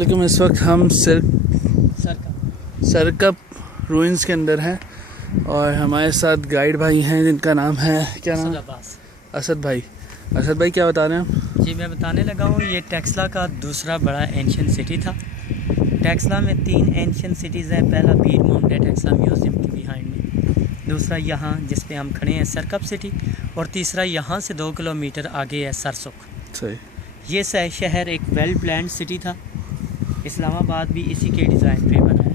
लेकिन इस वक्त हम सरकप रूइंस के अंदर हैं और हमारे साथ गाइड भाई हैं जिनका नाम है क्या नाम? असद भाई। असद भाई क्या बता रहे हैं आप? जी मैं बताने लगा हूँ, ये टेक्सला का दूसरा बड़ा एंशियंट सिटी था। टेक्सला में 3 एंशियंट सिटीज़ हैं। पहला पीर माउंट है टेक्सला म्यूज़ियम के बिहाइंड में, दूसरा यहाँ जिस पे हम खड़े हैं सरकप सिटी, और तीसरा यहाँ से 2 किलोमीटर आगे है सरसुख। सही। ये शहर एक वेल प्लान्ड सिटी था। इस्लामाबाद भी इसी के डिज़ाइन पे बना है।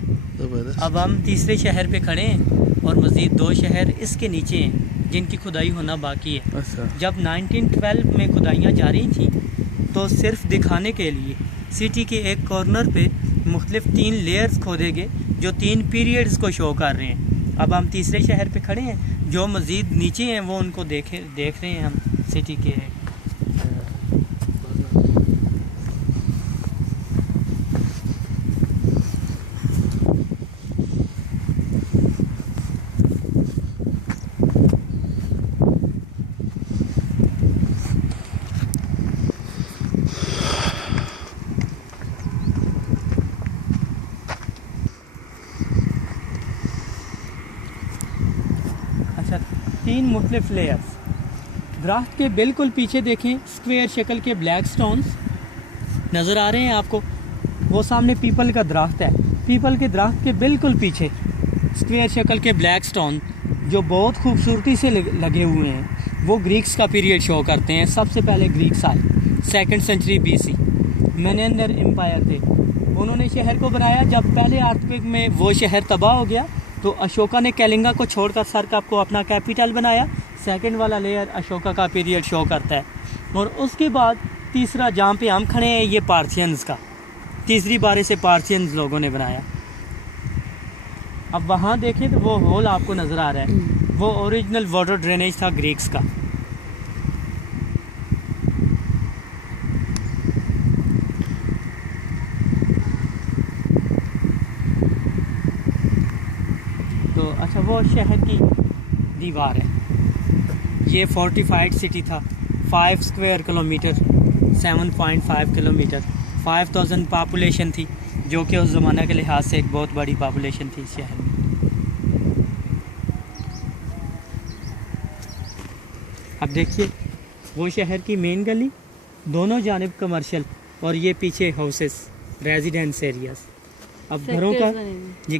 अब हम तीसरे शहर पे खड़े हैं और मज़ीद 2 शहर इसके नीचे हैं जिनकी खुदाई होना बाकी है। अच्छा। जब 1912 में खुदाइयाँ जारी थी तो सिर्फ दिखाने के लिए सिटी के एक कॉर्नर पे मुख्तलिफ 3 लेयर्स खोदे गए जो 3 पीरियड्स को शो कर रहे हैं। अब हम तीसरे शहर पे खड़े हैं, जो मज़ीद नीचे हैं वो उनको देख रहे हैं हम सिटी के। अच्छा, 3 मुख्तलिफ लेयर्स। दरख्त के बिल्कुल पीछे देखें, स्क्वायर शक्ल के ब्लैक स्टोन्स नज़र आ रहे हैं आपको। वो सामने पीपल का दरख्त है। पीपल के दरख्त के बिल्कुल पीछे स्क्वायर शक्ल के ब्लैक स्टोन जो बहुत खूबसूरती से लगे हुए हैं, वो ग्रीक्स का पीरियड शो करते हैं। सबसे पहले ग्रीक्स आए 2nd century BC। Menander empire थे, उन्होंने शहर को बनाया। जब पहले अर्थक्वेक में वो शहर तबाह हो गया तो अशोका ने कैलिंगा को छोड़कर सरकप को अपना कैपिटल बनाया। सेकंड वाला लेयर अशोका का पीरियड शो करता है। और उसके बाद तीसरा जहाँ पे हम खड़े हैं, ये पार्थियंस का तीसरी बारे से पार्थियंस लोगों ने बनाया। अब वहाँ देखें तो वो होल आपको नज़र आ रहा है, वो ओरिजिनल वाटर ड्रेनेज था ग्रीक्स का। तो अच्छा, वो शहर की दीवार है। ये फोर्टिफाइड सिटी था। 5 स्क्वायर किलोमीटर 7.5 किलोमीटर 5000 पॉपुलेशन थी, जो कि उस ज़माने के लिहाज से एक बहुत बड़ी पॉपुलेशन थी इस शहर में। अब देखिए वो शहर की मेन गली, दोनों जानिब कमर्शियल, और ये पीछे हाउसेस, रेजिडेंस एरियाज। अब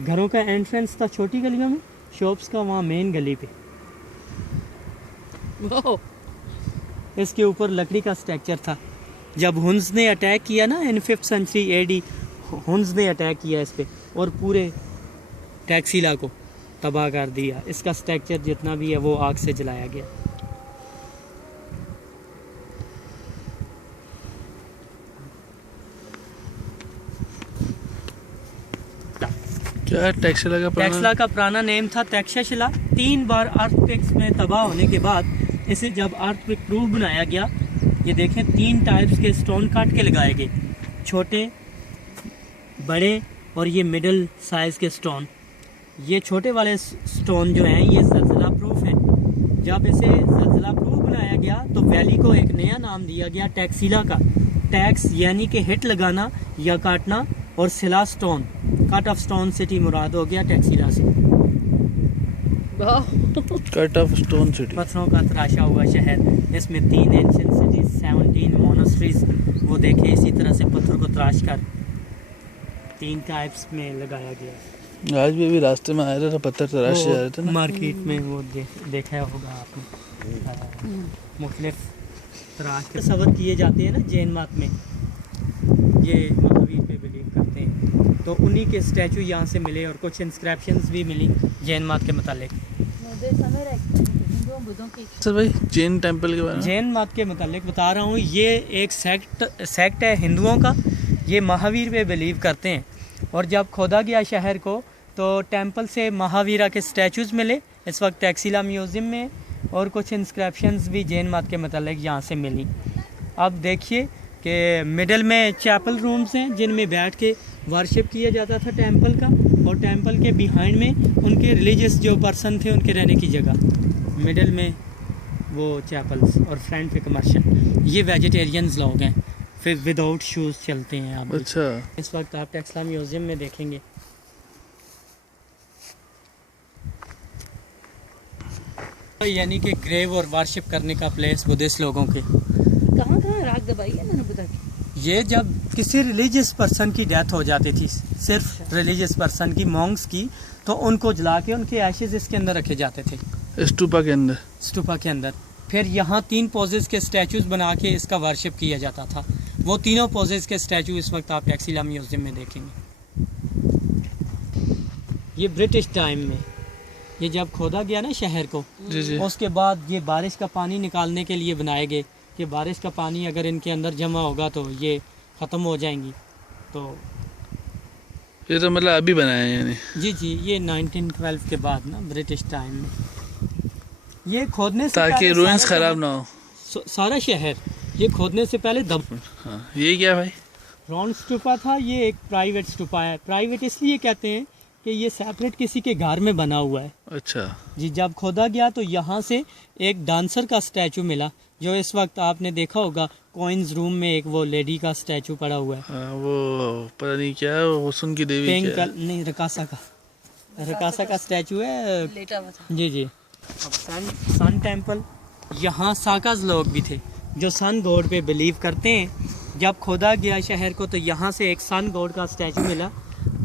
घरों का एंट्रेंस था छोटी गलियों में, शॉप्स का वहाँ मेन गली पे। इसके ऊपर लकड़ी का स्ट्रक्चर था। जब हुन्स ने अटैक किया ना इन 5th सेंचुरी AD, हुन्स ने अटैक किया इस पे और पूरे टैक्सीला को तबाह कर दिया। इसका स्ट्रक्चर जितना भी है वो आग से जलाया गया। क्या टेक्सला का पुराना नेम था तक्षशिला। 3 बार अर्थक्वेक्स में तबाह होने के बाद इसे जब अर्थक्वेक प्रूफ बनाया गया, ये देखें 3 टाइप्स के स्टोन काट के लगाए गए, छोटे, बड़े और ये मिडिल साइज़ के स्टोन। ये छोटे वाले स्टोन जो हैं ये ज़लज़ला प्रूफ हैं। जब इसे ज़लज़ला प्रूफ बनाया गया तो वैली को एक नया नाम दिया गया टैक्सीला का। टैक्स यानी कि हिट लगाना या काटना, और सिला stone, cut of stone city मुराद हो गया टैक्सीला से। कट ऑफ स्टोन सिटी, पत्थरों का तराशा हुआ शहर। इसमें 3 एंशिएंट सिटीज, 17 मोनास्ट्रीज, वो देखे इसी तरह से पत्थर को तराश कर 3 टाइप्स में लगाया गया। आज भी अभी रास्ते में आए थे तो पत्थर तराश जा रहे थे ना मार्केट में, वो देखा होगा आपने। मुख्तलिफ तराश के तस्वर किए जाते हैं ना जैन मत में, ये महावीर पे बिलीव करते हैं, तो उन्हीं के स्टैचू यहाँ से मिले और कुछ इंस्क्रिप्शंस भी मिली जैन मत के मुतालिक। सर भाई जैन टेंपल के बारे में, जैन मत के मुतालिक बता रहा हूँ। ये एक सेक्ट है हिंदुओं का, ये महावीर पे बिलीव करते हैं। और जब खोदा गया शहर को तो टेंपल से महावीरा के स्टैचूज़ मिले, इस वक्त टैक्सीला म्यूज़ियम में, और कुछ इंस्क्रिप्शंस भी जैन मत के मुतालिक यहाँ से मिली। अब देखिए कि मिडल में चैपल रूम्स हैं जिनमें बैठ के वर्शिप किया जाता था टेंपल का, और टेंपल के बिहाइंड में उनके रिलीजियस जो पर्सन थे उनके रहने की जगह। मिडल में वो चैपल्स और फ्रंट पे कमर्शियल। ये वेजिटेरियंस लोग हैं। फिर विदाउट शूज़ चलते हैं आप। अच्छा, इस वक्त आप टेक्सला म्यूज़ियम में देखेंगे। यानी कि ग्रेव और वर्शिप करने का प्लेस बुद्धिस्ट लोगों के। कहाँ कहाँ राख दबाई है मैंने बुद्धा की? ये जब किसी रिलीजियस पर्सन की डेथ हो जाती थी, सिर्फ रिलीजियस पर्सन की, मॉन्क्स की, तो उनको जला के उनके एशेज इसके अंदर रखे जाते थे, स्तूपा के अंदर। स्तूपा के अंदर। फिर यहाँ 3 पोजेस के स्टैचूज बना के इसका वर्शिप किया जाता था। वो तीनों पोजेस के स्टैचू इस वक्त आप टेक्सिला म्यूजियम में देखेंगे। ये ब्रिटिश टाइम में, ये जब खोदा गया ना शहर को, जी जी। उसके बाद ये बारिश का पानी निकालने के लिए बनाए गए कि बारिश का पानी अगर इनके अंदर जमा होगा तो ये ख़त्म हो जाएंगी। तो ये तो मतलब अभी बनाए हैं यानी? जी जी, ये 1912 के बाद ना, ब्रिटिश टाइम में ये खोदने से ताकि पहले रूइंस सारा खराब ना हो। सारा शहर ये खोदने से पहले दब। हाँ, ये क्या भाई? राउंड स्टूपा था, ये एक प्राइवेट स्टूपा है। प्राइवेट इसलिए कहते हैं कि ये सेपरेट किसी के घर में बना हुआ है। अच्छा जी, जब खोदा गया तो यहाँ से एक डांसर का स्टैचू मिला, जो इस वक्त आपने देखा होगा कॉइन्स रूम में एक वो लेडी का स्टैचू पड़ा हुआ है। हाँ, वो पता नहीं क्या है, वो हुस्न की देवी पिंक क्या? नहीं, रकासा का स्टैचू है। लेटा हुआ था। जी जी। अब सन टेम्पल, यहाँ साकाज लोग भी थे जो सन गॉड पे बिलीव करते हैं। जब खोदा गया शहर को तो यहाँ से एक सन गॉड का स्टैचू मिला।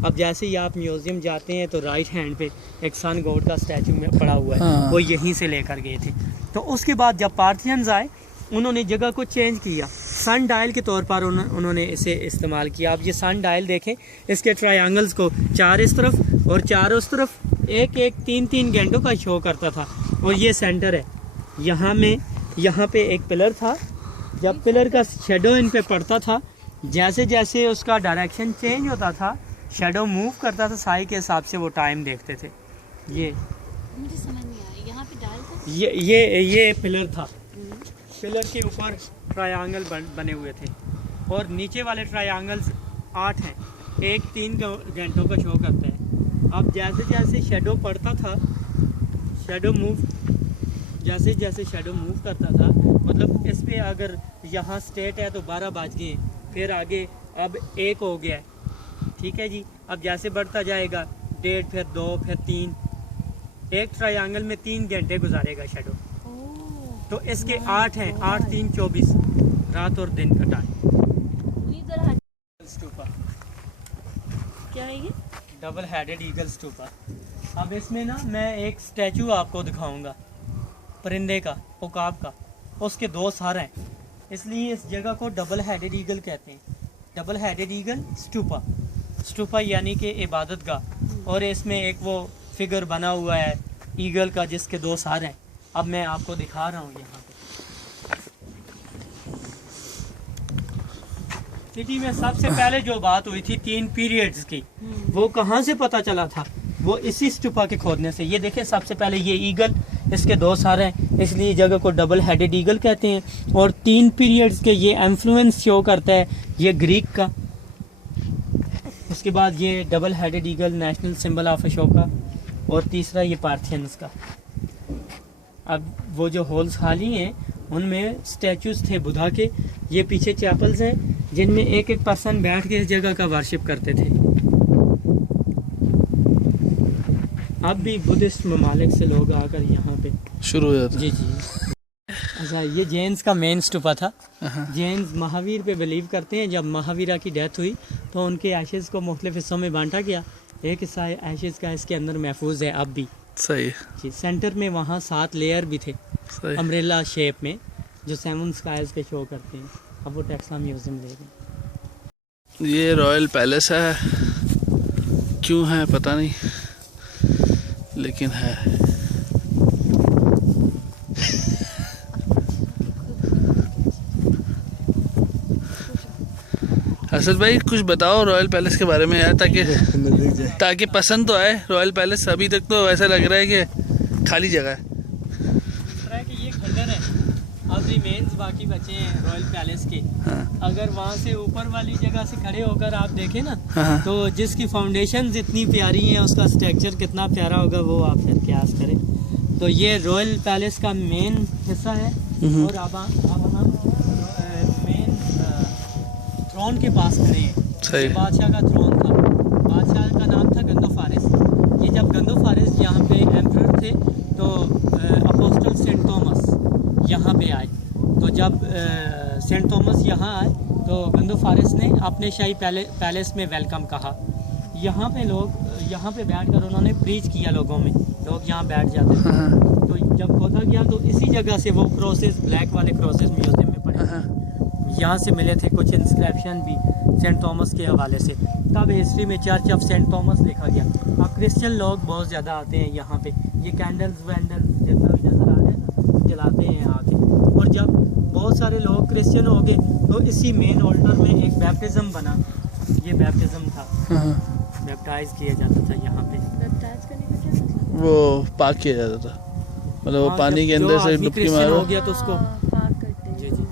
अब जैसे ही आप म्यूज़ियम जाते हैं तो राइट हैंड पे एक सन गॉड का स्टैचू में पड़ा हुआ है। हाँ। वो यहीं से लेकर गए थे। तो उसके बाद जब पार्थियंस आए, उन्होंने जगह को चेंज किया, सन डायल के तौर पर उन्होंने इसे इस्तेमाल किया। आप ये सन डायल देखें, इसके ट्रायंगल्स को 4 इस तरफ और 4 उस तरफ, एक 3 घंटों का शो करता था। और ये सेंटर है, यहाँ पे एक पिलर था। जब पिलर का शेडो इन पे पड़ता था, जैसे जैसे उसका डायरेक्शन चेंज होता था, शेडो मूव करता था, साई के हिसाब से वो टाइम देखते थे। ये मुझे समझ नहीं आया, यहाँ पे डाल था? ये पिलर था। पिलर के ऊपर ट्रायंगल बने हुए थे और नीचे वाले ट्रायंगल्स 8 हैं। एक 3 घंटों का शो करता है। अब जैसे जैसे शेडो पड़ता था, जैसे जैसे शेडो मूव करता था, मतलब इस पे अगर यहाँ स्टेट है तो 12 बज गए, फिर आगे अब 1 हो गया है, ठीक है जी। अब जैसे बढ़ता जाएगा 1.5, फिर 2, फिर 3, एक ट्रायंगल में 3 घंटे गुजारेगा शेडो। तो इसके 8 हैं, 8 3 24, रात और दिन का टाइम। स्टूपा क्या है ये? Double headed eagle stupa. अब इसमें ना मैं एक स्टैचू आपको दिखाऊंगा परिंदे का, उकाब का। उसके 2 सर हैं, इसलिए इस जगह को डबल हेडेड ईगल कहते हैं। डबल हेडेड ईगल स्टूपा यानी कि इबादत गाह। और इसमें एक वो फिगर बना हुआ है ईगल का जिसके 2 सर हैं। अब मैं आपको दिखा रहा हूँ। यहाँ पे सिटी में सबसे पहले जो बात हुई थी 3 पीरियड्स की, वो कहाँ से पता चला था? वो इसी स्टूपा के खोदने से। ये देखें, सबसे पहले ये ईगल, इसके 2 सर हैं, इसलिए जगह को डबल हेडेड ईगल कहते हैं। और 3 पीरियड्स के ये इन्फ्लुएंस शो करता है, ये ग्रीक का, उसके बाद ये double headed eagle national symbol of Ashoka, और तीसरा ये पार्थियंस का। अब वो जो होल्स खाली हैं उनमें स्टैचूज थे बुद्धा के। ये पीछे चैपल्स हैं जिनमें एक पर्सन बैठ के इस जगह का वर्शिप करते थे। अब भी बुद्धिस्ट ममालिक से लोग आकर यहाँ पे शुरू हो जाता है। जी जी। अच्छा, ये जैन्स का मेन स्टूपा था। जैन्स महावीर पे बिलीव करते हैं। जब महावीरा की डेथ हुई तो उनके एशेज़ को मुख्तलिफ हिस्सों में बांटा गया। एक हिस्सा एशेज़ का इसके अंदर महफूज है अब भी। सही है। जी, सेंटर में वहाँ 7 लेयर भी थे सही। अम्ब्रेला शेप में, जो 7 स्काइज पे शो करते हैं। अब वो टेक्सला म्यूजियम ले गए। ये रॉयल पैलेस है, क्यों है पता नहीं, लेकिन है। असद भाई कुछ बताओ रॉयल पैलेस के बारे में यार, ताकि पसंद तो आए रॉयल पैलेस। अभी तक तो ऐसा लग रहा है कि खाली जगह है। कि ये खंडर है, अब रिमेन्स बाकी बचे हैं रॉयल पैलेस के। हाँ। अगर वहाँ से ऊपर वाली जगह से खड़े होकर आप देखें ना, हाँ। तो जिसकी फाउंडेशन इतनी प्यारी है, उसका स्ट्रक्चर कितना प्यारा होगा वो आप फिर क्यास करें। तो ये रॉयल पैलेस का मेन हिस्सा है। और अब हम मेन थ्रोन के पास खड़े हैं। सही। ये बादशाह का थ्रोन था, बादशाह का नाम था गंदो फारिस। ये जब गंदो फारिस यहाँ पे एम्परर थे तो अपोस्टल सेंट थॉमस यहाँ पे आए। तो जब सेंट थॉमस यहाँ आए तो गंदो फारिस ने अपने शाही पैलेस में वेलकम कहा। यहाँ पे लोग यहाँ पे बैठकर उन्होंने प्रीच किया लोगों में, लोग यहाँ बैठ जाते थे। तो जब खोदा गया तो इसी जगह से वो क्रॉसेस, ब्लैक वाले क्रॉसेस म्यूजियम में पड़े, यहाँ से मिले थे कुछ इंस्क्रिप्शन भी सेंट थॉमस के हवाले से। तब हिस्ट्री में चर्च ऑफ सेंट थॉमस लिखा गया। अब क्रिश्चियन लोग बहुत ज़्यादा आते हैं यहाँ पे, ये कैंडल्स वैंडल्स जितना भी नज़र आ रहा है जलाते हैं आके। और जब बहुत सारे लोग क्रिश्चियन हो गए तो इसी मेन ऑल्टर में एक बैप्टिज़म बना, ये बैप्टिज़म था, बैप्टाइज किया जाता था यहाँ पे। बैप्टाइज करने का क्या मतलब? वो पाक किया जाता था, मतलब वो हाँ, पानी जब के जो अंदर से आदमी डुबकी क्रिश्चियन मारो। हो गया तो उसको पाक करते हैं। जी जी।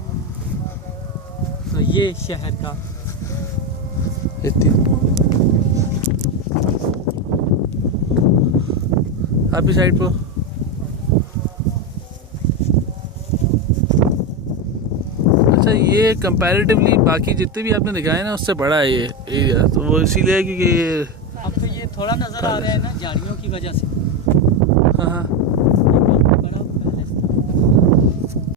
तो ये शहर का इतनी आप ही साइड पर। अच्छा, ये कंपैरेटिवली बाकी जितने भी आपने दिखाए ना उससे बड़ा है ये एरिया, तो वो इसीलिए क्योंकि ये अब तो ये थोड़ा नज़र आ रहा है ना झाड़ियों की वजह से। हाँ हाँ